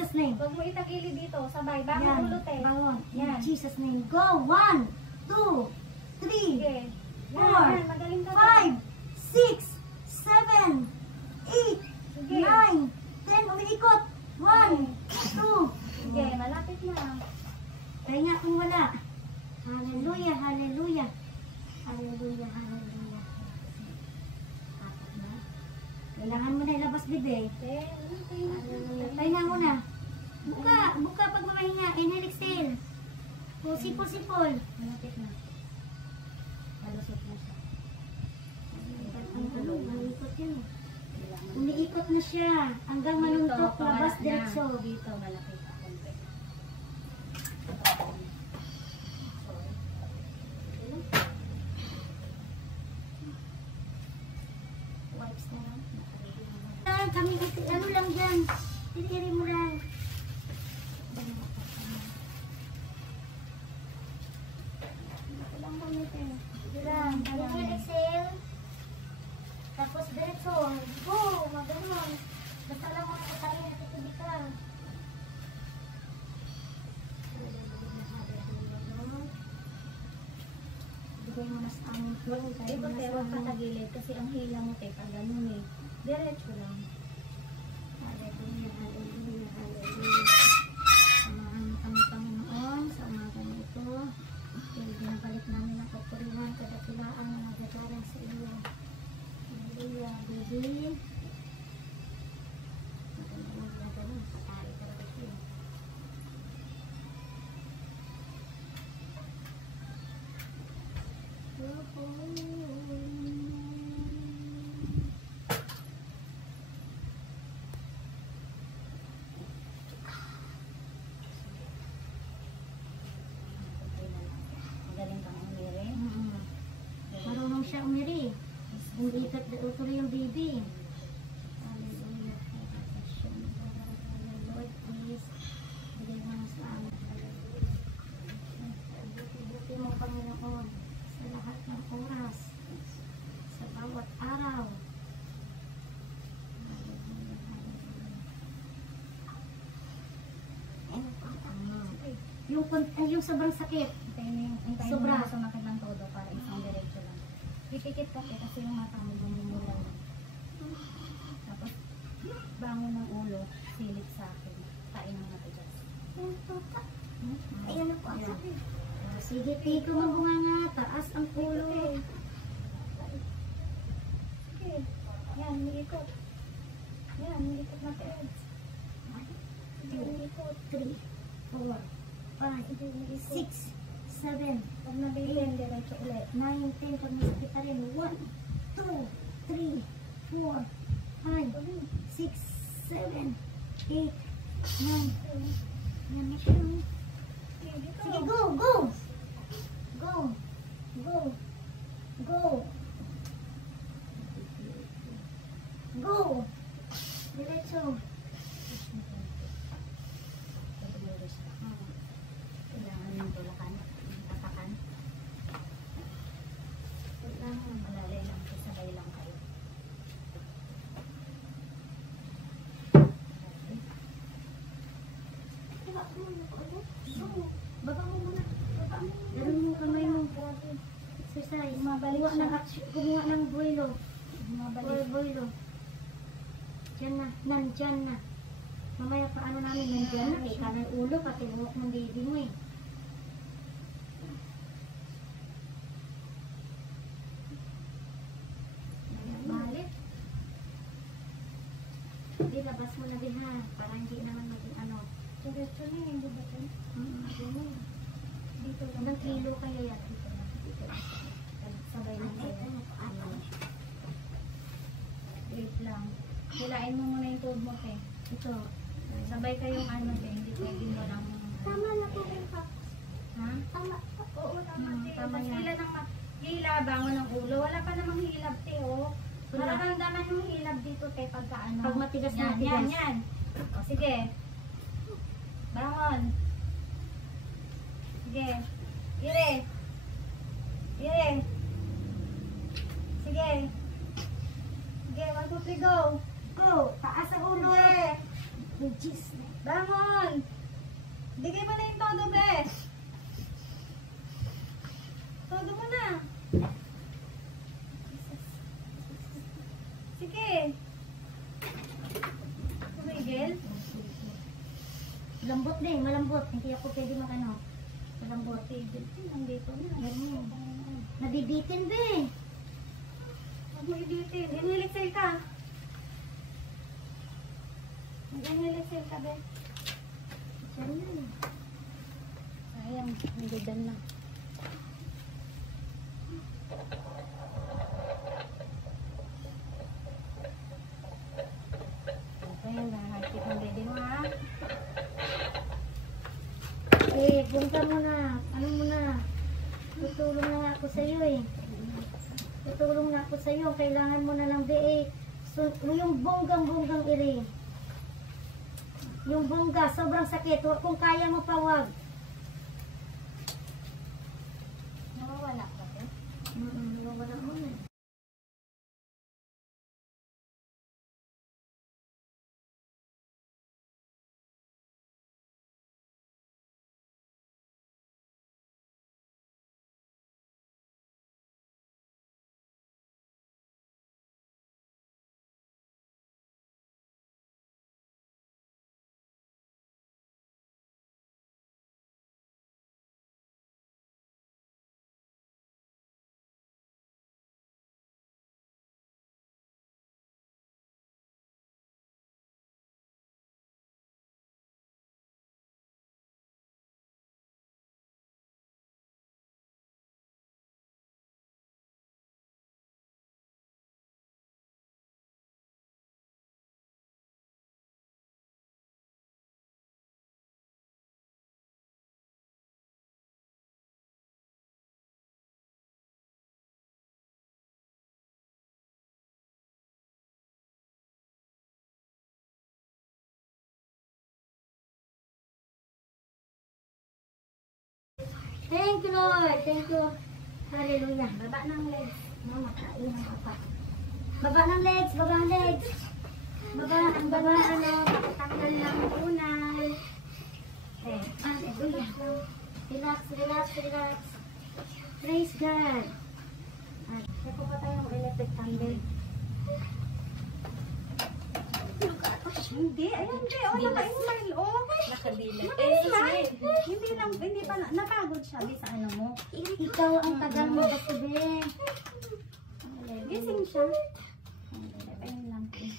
Jesus name. Huwag mo itakili dito. Sabay. Bangon ulo, te. Bangon. Yan. In Jesus name. Go. 1, 2, 3, Sige. 4, Magaling ka. 5, 6, 7, 8, Sige. 9, 10. Umiikot. 1, 2. Sige, malapit na. Kaya nga kung wala. Hallelujah, hallelujah. Hallelujah, hallelujah. Apat na. Kailangan mo na ilabas, bebe. Hallelujah. Pahinga muna. Buka, buka pag mamahinga. Inhale, exhale. Sipol. Malapit na. Palusot mo siya. Umiikot yun. Umiikot na siya. Hanggang manuntok, labas, diretso. Dito, malapit. Wipes na lang. Kami, ano lang dyan. Titiri mo lang. Inhale, exhale. Tapos diretso. Go, maganon. Basta lang mo sa tayo na titubig ka. Bigay mo na sa aming flow. Ito, te, huwag patagilid kasi ang hila mo, te, pag ganun eh. Diretso lang. Hallelujah, hallelujah, hallelujah. Samahan mo kami, Panginoon, sa umaga na ito. Dahil binabalik namin ang kapurihan, kadakilaan na nagagalang sa iyo. Hallelujah, baby. Magandang ganun, patari ka rin ito. Magaling kang umiri. Marunong siya umiri. Umiikat na tuloy yung baby. Hallelujah. Lord, please. Bigay mo na sa amin. Buti mo, Panginoon, sa lahat ng oras, sa bawat araw. Yung sobrang sakit. Antayin Sobra. mo na sumakit ng todo para isang diretso lang. Pipikit ka, te, kasi yung mata mo bumumula lang. Tapos, bangon ng ulo, silip sa akin. Tain ng matigas. Ayan na po ang sakit. Sige, tiko mo bunga nga. Taas ang ulo. Okay. Yan, nilikot. Yan, nilikot na te. 2, 3, 4, 5, 6, 7, Pag nabilin, diretso ulit. 9, 10, pag masakit na rin. 1, 2, 3, 4, 5, 6, 7, 8, 9. Yan na siya. Sige, go, go! Go! Go! Go! Go! Diretso. Kailangan yung tulakan, yung tatakan. Kailangan malalay lang, sabay lang kayo. Baba mo muna. Ganun mo kamay mo. Exercise. Gumawa ng boilo. Boilo. Diyan na. Nandyan na. Mamaya paano namin nandyan na. Kaya kanan ulo. Pati buhok ng baby mo eh. Balik. Hindi, labas mo na din ha. Para hindi naman maging ano. Diretso na yung bubatan. Dito lang. Ilang kilo kaya yan? Dito lang. Sabay lang kayo. Wait lang. Hilain mo muna yung tube mo, te. Ito. Sabay kayong ano, te. Hindi pwedeng walang... Tama na po yung cup. Ha? Tama. Oo, tama, te. Tama Tapos yan. hila ng hila, bangon ng ulo. Wala pa namang hilab, te, oh. Wala. Mararamdaman yung hilab dito, te, pagka ano. Pag matigas na yan, matigas. yan. O, sige. Bangon. Sige. Ire. Ire. Sige. Sige, 1, 2, 3, go. Go. Taas ang ulo. Sige. Bugis. Bangon. Bigay mo na yung todo, be. Todo mo na. Sige. Tumigil. Lambot din, malambot. Hindi ako pwede makano. Malambot. Nandito na. Nabibitin ba eh. Huwag mo ibitin. Inhiliksel ka. Mag-inhiliksel ka, be. Sayang, hindi dan lang. Ito yung nakakit ng baby mo, ha? Eh, bungka mo na. Ano mo na. Tutulong na nga ako sa'yo eh. Tutulong na ako sa'yo. Kailangan mo na lang be eh. So, yung bonggang iri. Yung bongga, sobrang sakit. Kung kaya mo pa, wag. Nawawala ka, be? Wala mo na. Thank you, Lord. Thank you. Hallelujah. Baba ng legs. Mama, kain ang papa. Baba ng legs, baba ng legs. Baba, ang baba, ano, tanggal ng unay. Okay. Hallelujah. Relax, relax, relax. Praise God. At, Ito pa tayo ng electric candle. Hindi, ayun, be. O, naka-smile, o. Nakadila. Naka-smile. Hindi lang, hindi pa, napagod siya, be, sa ano mo. ikaw ang tagal mo kasi, be. Gising siya. Ayun lang, be.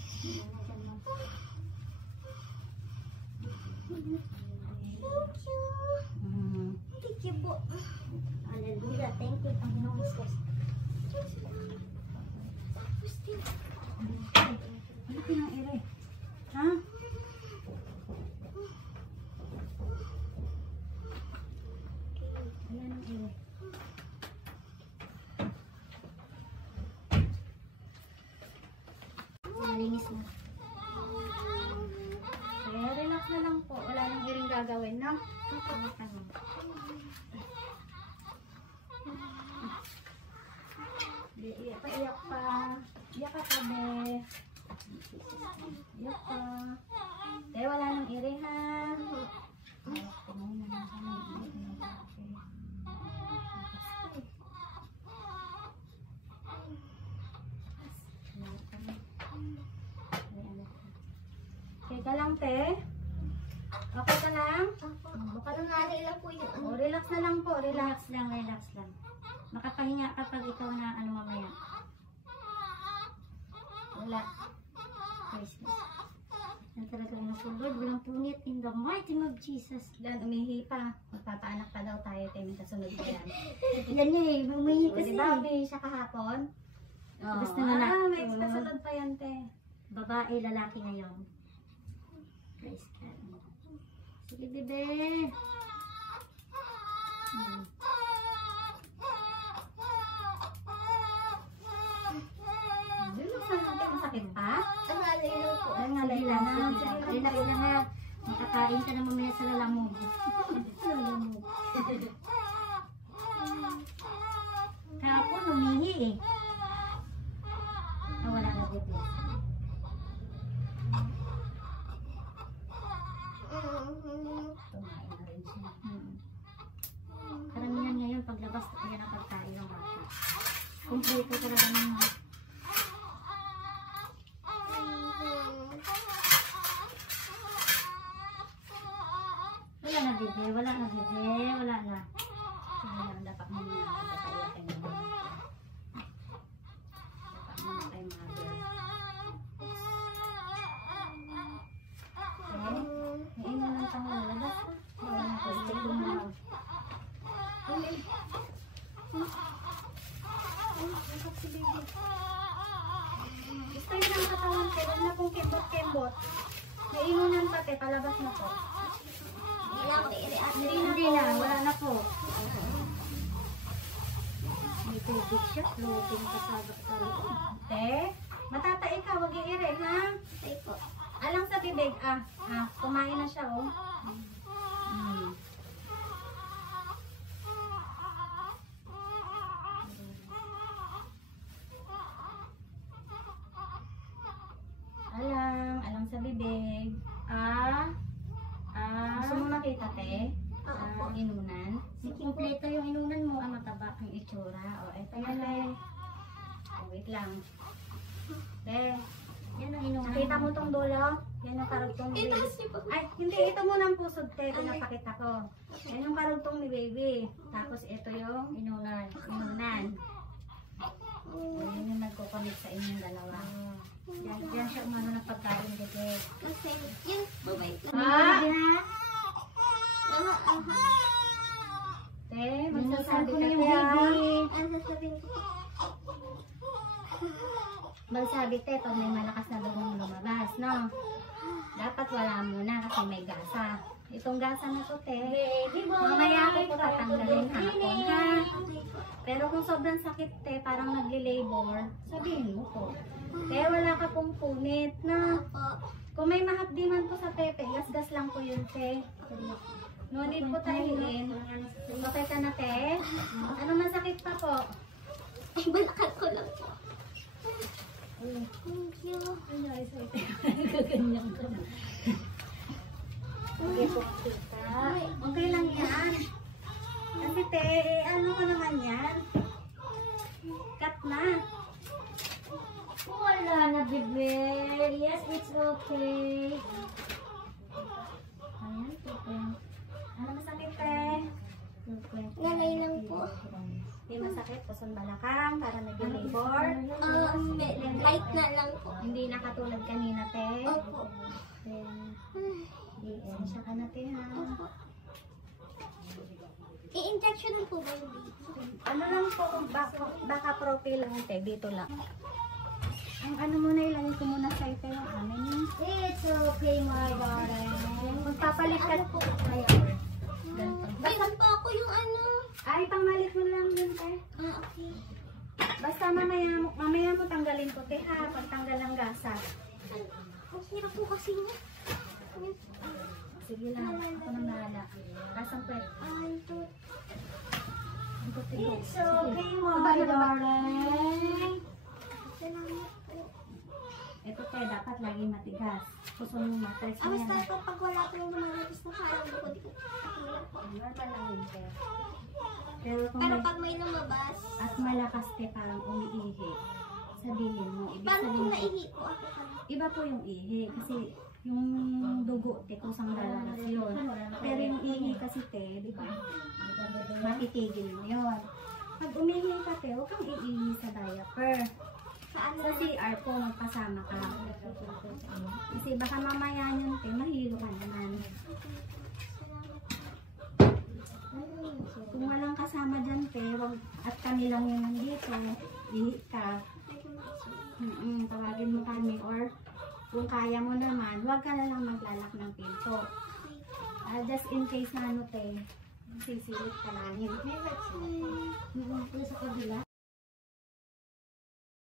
Thank you po. Hallelujah. Thank you. Ang Panginoong Jesus. Ano pinang-ere? Ha? Ayan ang ere. Malinis na. Kaya relax na lang po. Wala nang iring gagawin, no? Iyak pa. Iyak ka pa, be. Iyak pa. Kaya wala nang iri, ha? Okay ka lang, te? Okay ka lang? Baka nangali lang po yun. O, relax na lang po. Relax. Relax lang, relax lang. Makapahinga kapag ikaw na ano mamaya. Wala. Praise God. Ang talaga ng Lord, walang punit in the mighty name of Jesus. Lan, umihi pa. Magpapaanak pa daw tayo. Tayo may kasunod pa yan. Yan niya eh, umihi kasi. Di ba, umihi siya kahapon? Gusto na na. May kasunod pa yan, te. Babae, lalaki ngayon. Praise God. Sige, bebe. Sakit pa? Ang alay lang po. Ang alay lang. Relax lang ha. Makakain ka na mamaya sa lalamog. Lalamog. Kahapon, umihi eh. Ah, wala na dito. Tumain na rin siya. Karamihan ngayon paglabas yan ang pagkain ng bata. Kumpleto talaga ng wala na bebe, wala na bebe, wala na. Kaya lang dapat mo na kaya kayo mo. Dapat mo na kay mother. Ngayon mo lang pang lalabas. Wala na kasi lumaw. gusto yun ang katawan ko, huwag na pong kembot-kembot. Nainunan pati, palabas na po. Hindi na, wala na po. May tubig siya, floating kasabak sa loob. Te, matatai ka, wag iire, ha? Alang sa bibig, kumain na siya, oh. Alang sa bibig. Gusto mo makita, te? Ang inunan. Kumpleto yung inunan mo, mataba. Ang itsura. O, eto yan, te. Wait lang. Te, Yan ang inunan. nakita mo tong dulo? Yan ang karugtong ni baby. Ay, hindi. Ito muna ang pusod, te. Pinapakita ko. Yan yung karugtong ni baby. Tapos ito yung Inunan. inunan. Yan yung nagko-connect sa inyong dalawa. Yan siya umano ng pagkain dito. Te, Magsasabi magsasabi na ka, yung te. baby. Magsabi, te, pag may malakas na dugong lumabas, no? Dapat wala muna kasi may gasa. Itong gasa na to, te. Mamaya ako po tatanggalin hapon, ha? Pero kung sobrang sakit, te, parang nagli-labor, sabihin mo po. Te, wala ka pong punit, na. Kung may mahapdiman po sa pepe, gas-gas lang po yun, te. No need po tahiin. Okay ka na, te? Ano masakit pa po? Balakal ko lang po. Thank you. Ganyan ka na. Okay lang yan. Kasi te, ano ko naman yan? Cut na. Wala na, bebe. Yes, it's okay. Ayan, tupe. Ano masakit, te? Nanay lang po. Hindi masakit, puson balakang, para nag-labor. Light na lang po. Hindi na katulad kanina, te. Opo. Siya ka na, te, ha? Opo. I-injection po ba yung baby? Ano lang po, baka profile lang, te, dito lang. Ang ano muna, ilagay ko muna sa ito yung amin. It's okay, my darling. Magpapalit ka. Ano po? Ganito. Meron po ako yung ano. Ay, pangmalit mo lang yun, te. Okay. Basta mamaya mo tanggalin ko, te, ha? Pagtanggal ng gasa. Ang hirap po kasi niya. Sige lang, ako nang nahala. Kasang pwede. It's okay, my darling. Salamat po. Ito, te, dapat lagi matigas. Puso mo matres mo Basta yan. po pag wala po yung lumalabas na parang bukod ko. Normal lang yun, te. Pero kung Pero may, pag may lumabas, at malakas, te, parang umiihi, sabihin mo, ibig parang kung sabihin, naihi po ako. iba po yung ihi. Kasi yung dugo, te, kusang lalabas yun. Pero yung ihi kasi, te, di ba? Matitigil mo yun. Pag umihi ka, te, huwag kang iihi sa diaper. Paano Sa CR po, magpasama ka. Kasi baka mamaya yun, te, mahilo ka naman. Kung walang kasama dyan, te, wag, at kami lang yun nandito, ihi ka. Tawagin mo kami, or kung kaya mo naman, huwag ka na lang maglalak ng pinto. Just in case na ano, te, sisilip ka namin. May vaccine. Sa kabila.